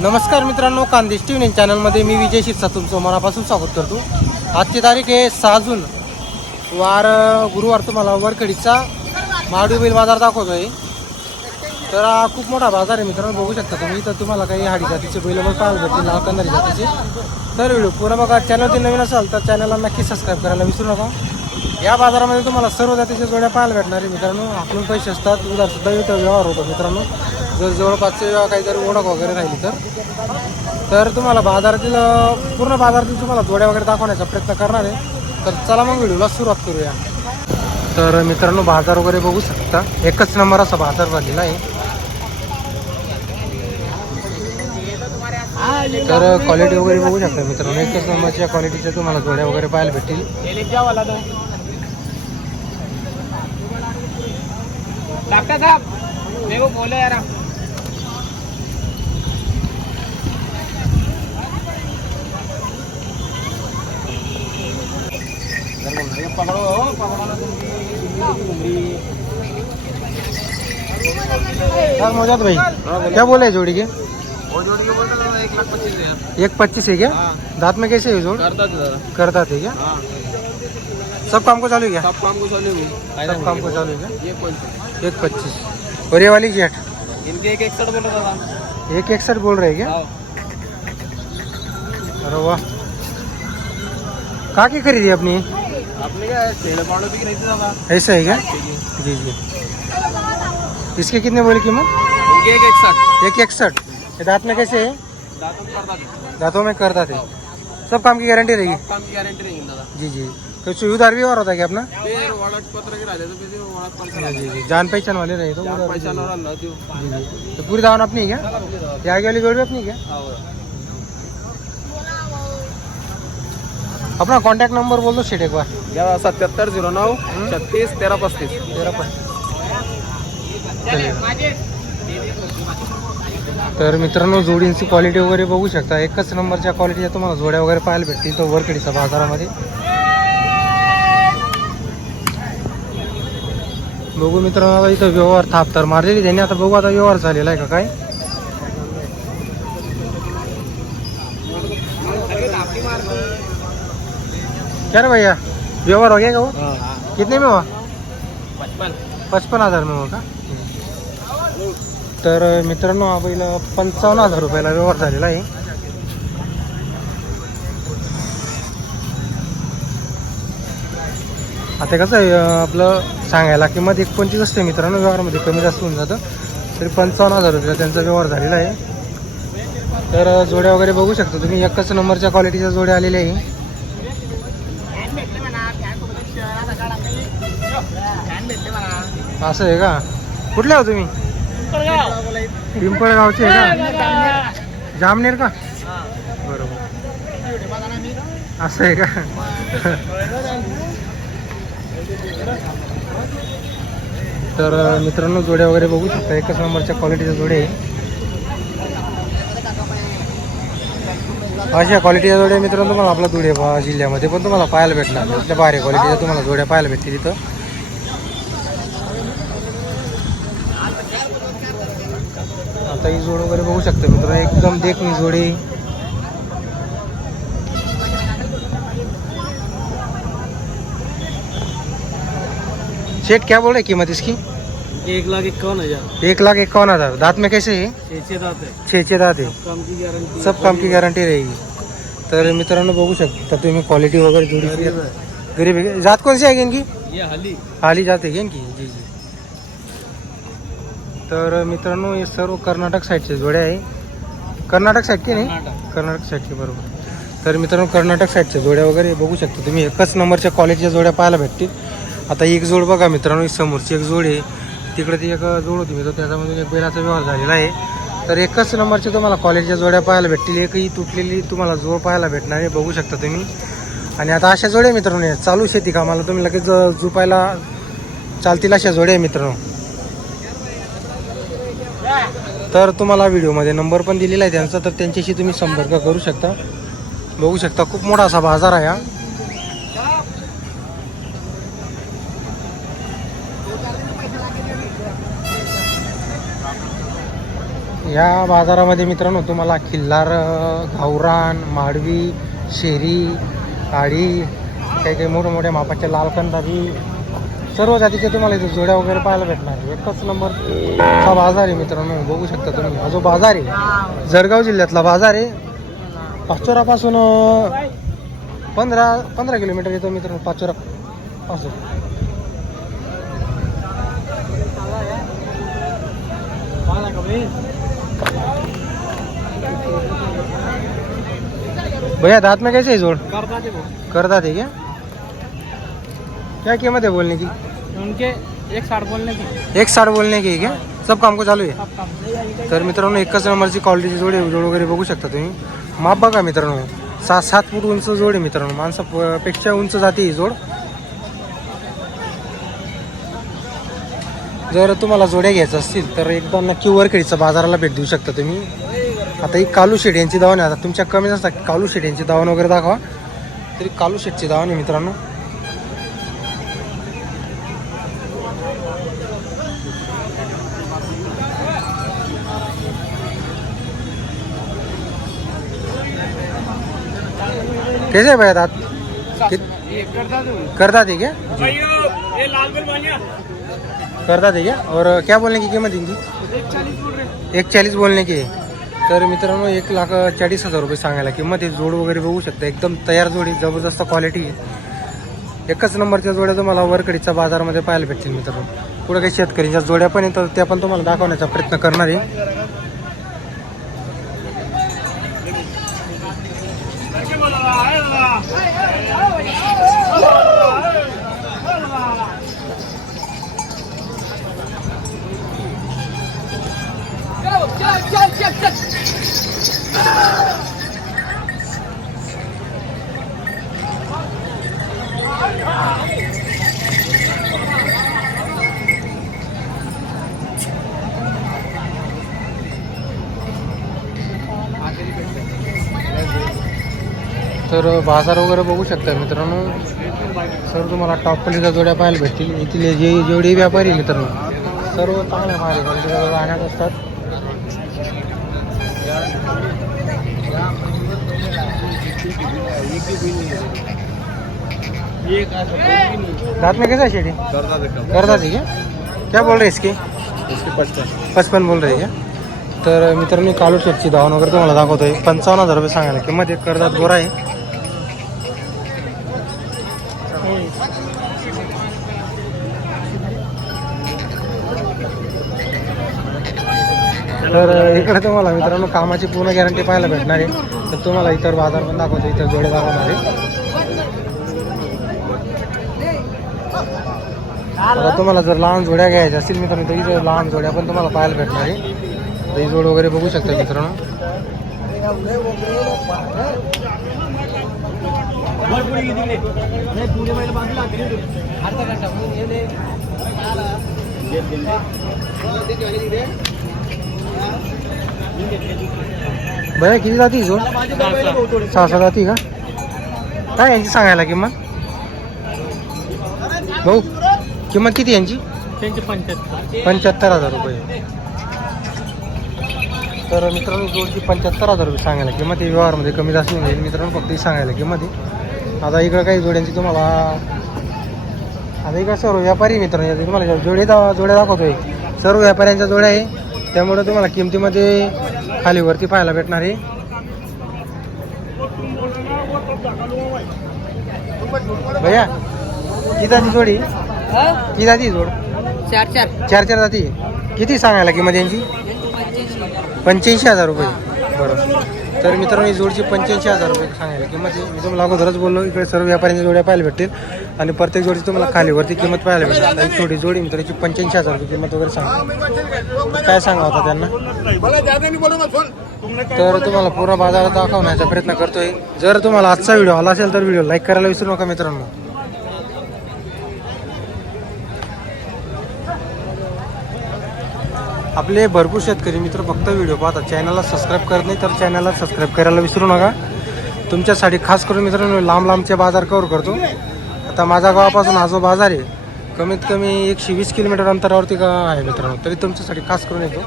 नमस्कार मित्रांनो कांदेश T V चॅनलमध्ये मी विजय शिरसा तुमचं मनापासून स्वागत करतो. आजची तारीख आहे सहा जून. वार गुरुवार तुम्हाला वरकडीचा महाडू बैल बाजार दाखवतोय. तर हा खूप मोठा बाजार आहे मित्रांनो बघू शकता तुम्ही. इथं तुम्हाला काही हाडी जातीचे बैल पण पाहायला भेटतील लाल कंदारी जातीचे. तर व्हिडिओ पुरा बघा. चॅनलवरती नवीन असाल तर चॅनलला नक्की सबस्क्राईब करायला विसरू नका. या बाजारामध्ये तुम्हाला सर्व जातीच्या जोड्या पाहायला भेटणार आहे मित्रांनो. आपण पैसे असतात. उदारसुद्धा इथं व्यवहार होतो मित्रांनो. जर जवळपासचे काहीतरी ओळख वगैरे राहिली तर? तर तुम्हाला बाजारातील पूर्ण बाजारातील तुम्हाला जोड्या वगैरे दाखवण्याचा प्रयत्न करणार आहे. तर चला मग व्हिडिओला सुरुवात करूया. तर मित्रांनो बाजार वगैरे बघू शकता. एकच नंबर असा बाजार झालेला आहे. तर क्वालिटी वगैरे बघू शकता मित्रांनो. एकच नंबरच्या क्वालिटीच्या तुम्हाला जोड्या वगैरे पाहायला भेटतील. पकड़ो सर मोजात भाई? क्या बोले जोड़ी के? वो जोड़ी के बोलते ना एक लाख पच्चीस हज़ार। एक पच्चीस है क्या? हाँ। दांत में कैसे है जोड़? करता था करता थे क्या? हाँ। सब काम को चालू क्या? सब काम को चले सब काम को चालू क्या? एक पच्चीस। और ये वाली जेट इनके एक एकसठ बोल रहा था एक इकसठ बोल रहे क्या? हाँ। अरे वाह। कहाँ की खरीदी अपनी? आपने क्या है भी नहीं था? ऐसा है क्या? जी जी। इसके कितने बोले कीमत? एक इकसठ। ये दांत में कैसे है? दांतों में करता था। सब काम की गारंटी रहेगी? काम की गारंटी दादा। जी जी। तो सुविधा भी और होता है क्या अपना? पत्र जी जी जान पहचान वाले रहे तो तो पूरी दावन अपनी है क्या? आगे वाली जोड़ी भी अपनी है क्या? अपना कॉन्टॅक्ट नंबर बोल दो शेट एक बार। या सत्याहत्तर झिरो नऊ छत्तीस तेरा पस्तीस. तेरा पण तर मित्रांनो जोडींची क्वालिटी वगैरे बघू शकता. एकच नंबरच्या क्वालिटीच्या तुम्हाला जोड्या वगैरे पाहायला भेटतील तो वरकडीचा बाजारामध्ये बघू मित्रांनो आता इथं व्यवहार थाप तर मारलेली. त्यांनी आता बघू आता व्यवहार झालेला आहे का काय क्या? रे भैया? व्यवहार हो गया का वो? कितने में हुआ? पचपन। पचपन हजार में होगा तर मित्रांनो हा बैल पंचावन्न हजार रुपयाला व्यवहार झालेला आहे. आता कसं आहे आपलं सांगायला किंमत एक पंचवीस असते मित्रांनो व्यवहारामध्ये कमी जास्त होऊन जातं. तरी पंचावन्न हजार रुपयाला त्यांचा व्यवहार झालेला आहे. तर जोड्या वगैरे बघू शकता तुम्ही. एकच नंबरच्या क्वालिटीच्या जोड्या आलेल्या आहे. असं आहे का? कुठले आहो तुम्ही? पिंपळगावचे आहे का? जामनेर का? बरोबर. असं आहे का? तर मित्रांनो जोड्या वगैरे बघू शकता. एकच नंबरच्या क्वालिटीच्या आहे. अशा क्वालिटीच्या जोड्या मित्रांनो तुम्हाला आपला धुळे बा- जिल्ह्यामध्ये पण तुम्हाला पाहायला भेटणार. इथल्या भारी क्वालिटीच्या तुम्हाला जोड्या पाहायला भेटतील इथं. आता ही जोड वगैरे बघू शकता मित्र एकदम देखणी जोडी. सेट क्या बोल रहे कीमत इसकी? एक लाख इक्यावन हजार. एक लाख इक्यावन हजार. दांत में कैसे है? छे दात है. छे छे दात है. काम की गारंटी सब काम की गॅरंटी रहेगी. तर मित्रांनो बघू शकता तुम्ही क्वालिटी वगैरे जोडी गरीब आहे. जात कोणती आहे इनकी ये हली. आली जाते आहे इनकी जी जी. तर मित्रांनो हे सर्व कर्नाटक साईडचे जोड्या आहे. कर्नाटक साईड की नाही? कर्नाटक. साईडचे बरोबर. तर मित्रांनो कर्नाटक साईडच्या जोड्या वगैरे बघू शकता तुम्ही. एकच नंबरच्या क्वालिटीच्या जोड्या पाहायला भेटतील. आता एक जोड बघा मित्रांनो ही समोरची एक जोड आहे. तिकडे ती एक जोड होती. मित्र त्याच्यामधून एक बैलाचा व्यवहार झालेला आहे. तर एकच नंबरच्या तुम्हाला कॉलेजच्या जोड्या पाहायला भेटतील. एकही तुटलेली तुम्हाला जोड पाहायला भेटणार आहे. बघू शकता तुम्ही. आणि आता अशा जोड्या मित्रांनो. चालू शेती कामाला तुम्ही लगेच झुपायला चालतील अशा जोड्या आहे मित्रांनो. तर तुम्हाला व्हिडिओमध्ये नंबर पण दिलेला आहे त्यांचा. तर त्यांच्याशी तुम्ही संपर्क करू शकता. बघू शकता. खूप मोठा असा बाजार आहे हा. ह्या बाजारामध्ये मित्रांनो तुम्हाला खिल्लार गावरान माडवी शेरी काळी काही काही मोठ्या मापाच्या लाल कंदारी सर्व जातीचे तुम्हाला इथे जोड्या वगैरे पाहायला भेटणार. एकच नंबरचा बाजार आहे मित्रांनो बघू शकता तुम्ही. हा जो बाजार आहे जळगाव जिल्ह्यातला बाजार आहे. पाचोरापासून पंधरा पंधरा किलोमीटर येतो मित्रांनो पाचोरा पासून. भैया दांत में कैसे है जोड़? करता थे क्या? क्या कीमत है बोलने की? उनके एक साठ बोलने की। एक साठ बोलने की क्या? सब काम को चालू आहे तर मित्रांनो एकच नंबरची क्वालिटीची जोड जोड वगैरे बघू शकता तुम्ही. माप बघा मित्रांनो. सात सात फूट उंच जोड आहे मित्रांनो. माणसा पेक्षा उंच जाते ही जोड. जर तुम्हाला जोड्या घ्यायच्या असतील तर एकदा नक्की वरखेडीच्या बाजाराला भेट देऊ शकता तुम्ही. आता ही कालू शेट यांची दावण आहे. आता तुमच्या कमी असतात कालू शेट यांची दावण वगैरे दाखवा. तरी कालू शेटची दावण आहे मित्रांनो. कैसे भैया दांत करता थे करता थे क्या करता थे क्या? और क्या बोलने की कीमत इनकी? एक चालीस बोल रहे एक चाळीस बोलणे की तर मित्रांनो एक लाख चाळीस हजार रुपये सांगायला किंमत आहे. जोड वगैरे बघू शकता. एकदम तयार जोडी जबरदस्त क्वालिटी आहे. एकच नंबरच्या जोड्या तुम्हाला वरकडीच्या बाजारामध्ये पाहायला भेटतील मित्रांनो. पुढे काही शेतकऱ्यांच्या जोड्या पण येतात त्या पण तुम्हाला दाखवण्याचा प्रयत्न करणार आहे. तर बाजार वगैरे बघू शकता मित्रांनो. सर तुम्हाला टॉप क्वालिटीच्या जोड्या पाहायला भेटतील. इथले जे जेवढे व्यापारी मित्रांनो सर्व चांगल्या माल क्वालिटीच्या जोड्या आणत असतात ये में कैसा शेडी करता थे क्या बोल रहे इसकी? पचपन पचपन बोल रहे क्या तर मित्रांनो कालू शेटची धावण वगैरे तुम्हाला दाखवतोय. पंचावन्न हजार रुपये सांगायला किंमत एक करतात गोरा आहे. तर इकडे तुम्हाला मित्रांनो कामाची पूर्ण गॅरंटी पाहायला भेटणार आहे. तर तुम्हाला इतर बाजार पण दाखवतो इतर जोड दाखवणार आहे तुम्हाला जर लहान जोड्या घ्यायच्या असतील मित्रांनो तर इथं लहान जोड्या पण तुम्हाला पाहायला भेटणार आहे. तर ही जोड वगैरे बघू शकता मित्रांनो. पूरे महिने बाजूला अर्धा घंटा. मग ये दे. भैया किती जाती ही जोड सहा सहा जाती का? काय यांची सांगायला किंमत? भाऊ किंमत किती यांची? त्यांचे पंच्याहत्तर. पंच्याहत्तर हजार रुपये. तर मित्रांनो जोडची पंच्याहत्तर हजार रुपये सांगायला किंमत ही व्यवहारमध्ये कमी जास्त होऊन जाईल. मित्रांनो फक्त ही सांगायला किंमत आहे. आता इकडं काही जोड्यांची तुम्हाला आता इकडं सर्व व्यापारी मित्रांनो तुम्हाला जोडे दा जोड्या दाखवतोय सर्व व्यापाऱ्यांच्या जोड्या आहे. त्यामुळे तुम्हाला किमतीमध्ये खालीवरती पाहायला भेटणार आहे. भैया किती जाती जोडी? किती जाती जोड? चार चार. चार चार जाती. किती सांगायला किंमत यांची? पंच्याऐंशी हजार रुपये. बरं. तर मित्रांनो ही जोडची पंच्याऐंशी हजार रुपये सांगायला किंमत मी तुम्हाला अगोदरच बोललो इकडे सर्व व्यापाऱ्यांच्या जोड्या पाहायला भेटतील आणि प्रत्येक जोडीची तुम्हाला खालीवरती किंमत पाहायला भेटेल आता ही छोटी जोडी मित्रांची पंच्याऐंशी हजार रुपये किंमत वगैरे सांगा काय सांगा होता त्यांना? तर तुम्हाला पूर्ण बाजारात दाखवण्याचा प्रयत्न करतोय. जर तुम्हाला आजचा व्हिडिओ आला असेल तर व्हिडिओ लाईक करायला विसरू नका मित्रांनो. आपले भरपूर शेतकरी मित्र फक्त व्हिडिओ पाहता चॅनलला सबस्क्राईब करत नाही तर चॅनलला सबस्क्राईब करायला विसरू नका. तुमच्यासाठी खास करून मित्रांनो लांब लांबचे बाजार कवर करतो. आता माझ्या गावापासून हा जो बाजार आहे कमीत कमी एकशे वीस किलोमीटर अंतरावरती का आहे मित्रांनो. तरी तुमच्यासाठी खास करून येतो.